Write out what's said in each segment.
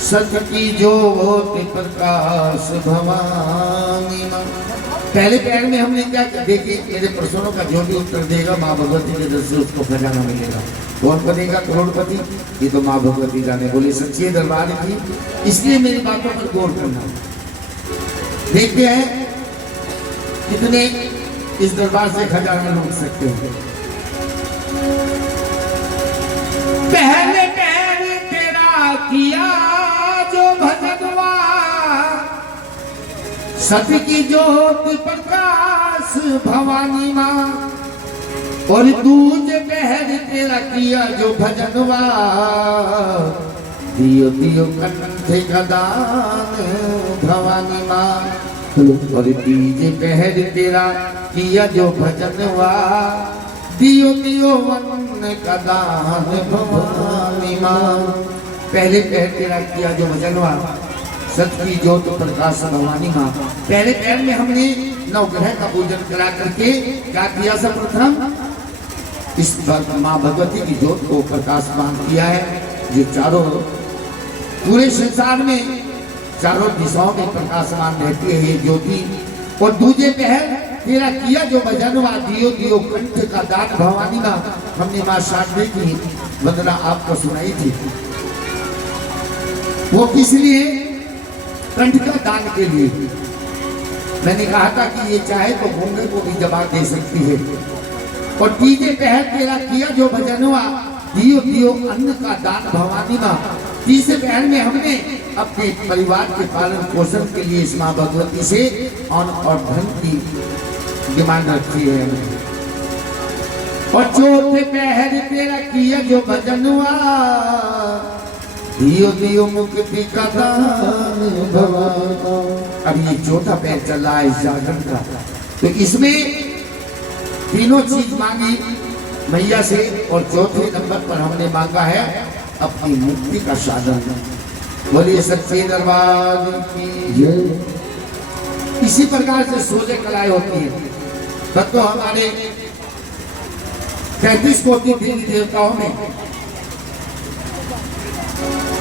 सत्य की ज्योति प्रकाश भवानी माँ। पहले पैर में हमने क्या देखिए, मेरे प्रश्नों का जो भी उत्तर देगा माँ भगवती के दर से उसको खजाना मिलेगा। कौन बनेगा करोड़पति, ये तो माँ भगवती जाने। बोले सच्चे दरबार की, इसलिए मेरी बातों पर गौर करना। देखते हैं कितने इस दरबार से खजाना लूट सकते हैं। पहले पैर तेरा किया जो भजनवा, सत्य की ज्योति प्रकाश भवानी माँ। और दूजे पहर तेरा किया जो भजनवा, दियो दियो कंठे का दान भवानी माँ। और तीजे पहर तेरा किया जो भजनवा, दियो दियो वन का दान भवानी माँ। पहले पहर तेरा किया जो भजनवा, सत्य की ज्योत प्रकाश भवानी माँ। पहले पैर में हमने नवग्रह का पूजन करा करके क्या किया? सर्वप्रथम इस माँ भगवती की ज्योत को प्रकाशमान किया है, जो चारों पूरे संसार में चारों दिशाओं में प्रकाशमान रहती है ये ज्योति। और दूजे पहर तेरा किया जो भजनवा, दियो दियो कंठ का दान भवानी माँ। हमने माँ शारदे की वंदना आपको सुनाई थी, वो किस लिए? कंठ का दान के लिए। मैंने कहा था कि ये चाहे तो गूंगे को भी जवाब दे सकती है। और तीजे पहर तेरा किया जो भजनवा, दियो दियो अन्न का दान भवानी माँ। तीसरे पहर में हमने अपने परिवार के पालन पोषण के लिए इस माँ भगवती से अन्न और धन की डिमांड रखी है। और चौथे पहर तेरा किया जो भजनवा, दियो दियो मुक्ति का दान भवानी। अब ये चौथा पैर चल रहा है इस जागरण का, तो इसमें तीनों चीज मांगी मैया से। और चौथे नंबर पर हमने मांगा है अपनी मुक्ति का साधन। बोलिए सच्चे दरबार की। इसी प्रकार से 16 कलाएं होती है। तब तो हमारे 33 कोटि देवी देवताओं में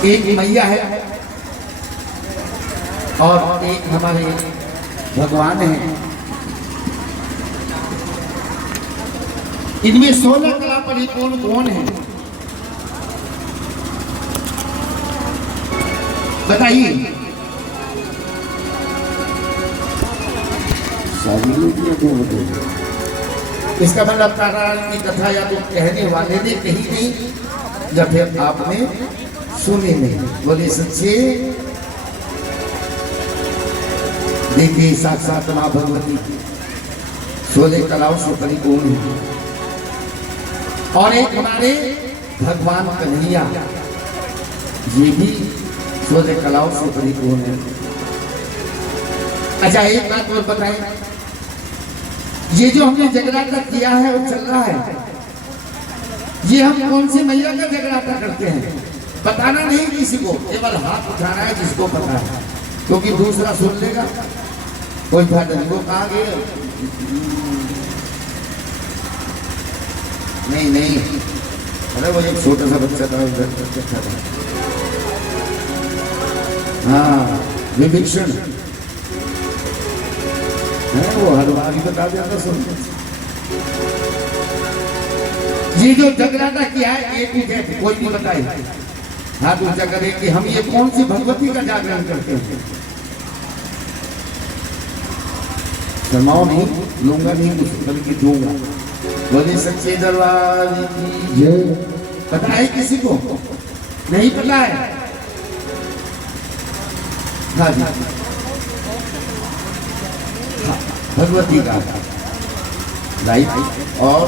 एक मैया है और एक हमारे भगवान है। इनमें 16 कला परिपूर्ण कौन है बताइए? इसका मतलब तारारानी की कथा या तो कहने वाले ने कही नहीं या फिर आपने सुने नहीं। बोले सच्चे। देखिए साक्षात मां भगवती 16 कलाओं से परिपूर्ण है। और एक हमारे भगवान कन्हैया, ये भी 16 कलाओं से परिपूर्ण है। अच्छा एक बात और बताएं, ये जो हमने जगराता किया है वो चल रहा है, ये हम कौन सी मैया का जगराता करते हैं? बताना नहीं किसी को, केवल हाथ उठाना है जिसको पता है, क्योंकि दूसरा सुन लेगा कोई फायदा नहीं। वो कहाँ गए? नहीं नहीं, अरे वो एक छोटा सा बच्चा था, हाँ विभीषण है, वो हर बार ही बता दिया सुन। ये जो जगराता किया है एक ही कोई नहीं बताए, हाथ ऊंचा करे कि हम ये कौन सी भगवती का जागरण करते हैं। शर्माओ नहीं, लूंगा नहीं बल्कि दूंगा। बोले सच्चे दरबार की जय। पता है किसी को? नहीं पता है? हाँ जी, हाँ, भगवती का राइट। और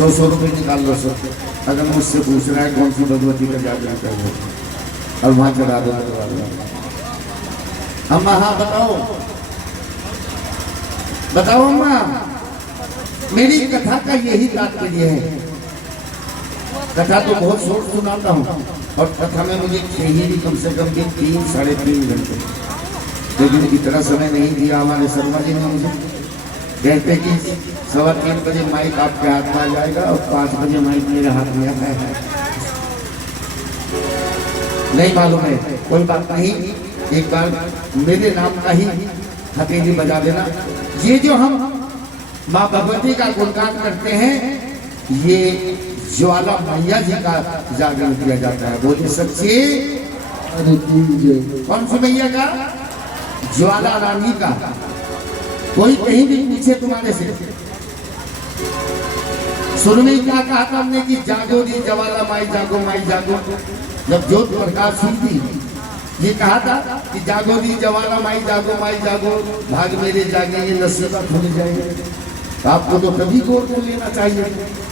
सौ रुपए निकाल लो सर, अगर मुझसे पूछ रहा है कौन सी भगवती का जागरण कर रहे हो और वहां चढ़ा दो। अम्मा हाँ बताओ बताओ अम्मा, मेरी कथा का यही तात्पर्य है। कथा तो बहुत शॉर्ट सुनाता हूँ और कथा में मुझे चाहिए कम से कम 3 साढ़े 3 घंटे, लेकिन इतना समय नहीं दिया हमारे शर्मा जी ने मुझे। कहते कि 3:15 बजे माइक आपके हाथ में आ जाएगा और 5 बजे माइक मेरे हाथ में आता है। नहीं मालूम है, कोई बात नहीं, एक बार मेरे नाम का ही हथेली बजा देना। ये जो हम माँ भगवती का गुणगान करते हैं, ये ज्वाला मैया जी का जागरण किया जाता है। बोलिए सच्चे कौन सी मैया का? ज्वाला रानी का। कोई कहीं भी पूछे तुम्हारे से, शुरू में क्या कहा था हमने कि जागो री ज्वाला माई जागो माई जागो। जब ज्योत प्रकाश हुई थी, ये कहा था कि जागो री ज्वाला माई जागो माई जागो, भाग मेरे जागेंगे नसीबा खुल जाएंगे। तो आपको तो कभी गौर कर लेना चाहिए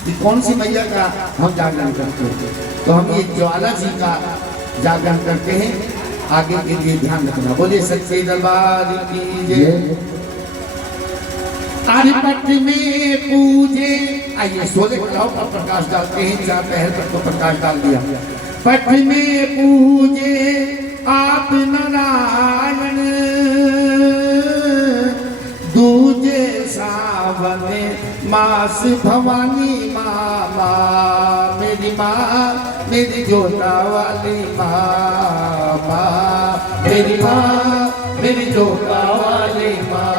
कि कौन सी मैया का हम जागरण करते हैं। तो हम ये ज्वाला जी का जागरण करते हैं, आगे के लिए ध्यान रखना। बोले सच्चे दरबार की जय। पट में पूजे, आइए 16 कलाओं का प्रकाश डालते हैं, 4 पहर तक को प्रकाश डाल दिया। पट में पूजे आप नारायण, दूजे सावन मास भवानी माँ, मेरी माँ मेरी जोता वाली माँ, मेरी माँ मेरी जोता वाली माँ।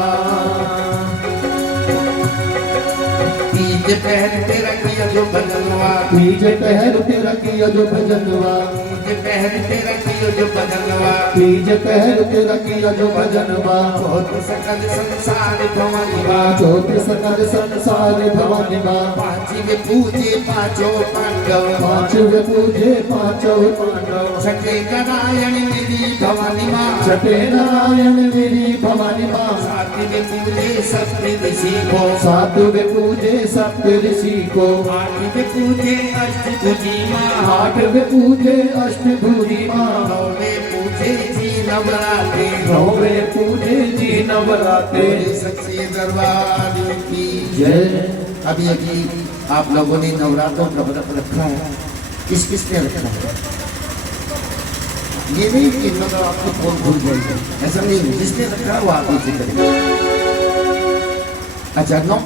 तीज पहर तेरा किया जो भजनवा, तीज पहर तेरा किया जो भजनवा, तीज पहर तेरा किया जो भजनवा, तीज पहर तेरा किया जो भजनवा। बहुत सकल संसार भवानी माँ, ज्योत सकल संसार भवानी माँ। पांचवे पूजे पांचों पांडव, पांचवे पूजे पांचों पांडव। छठे नारायण मेरी भवानी माँ, छठे नारायण मेरी भवानी माँ। सातवें पूजे सप्त ऋषि को, सातवें पूजे सप्त ऋषि को। आठवें पूजे अष्टभुजी माँ, आठवें पूजे अष्टभुजी माँ। नौवें पूजे जी नवरात्रि, नौवें पूजे जी नवरात्रि। सच्चे दरबार की जय। अभी अभी आप लोगों ने नवरात्रों का व्रत रखा है, किस किसने रखा है? ये नहीं कि मतलब आपको कौन भूल जाएगा, ऐसा नहीं, जिसने रखा है वो आप नीचे करेंगे। अच्छा 9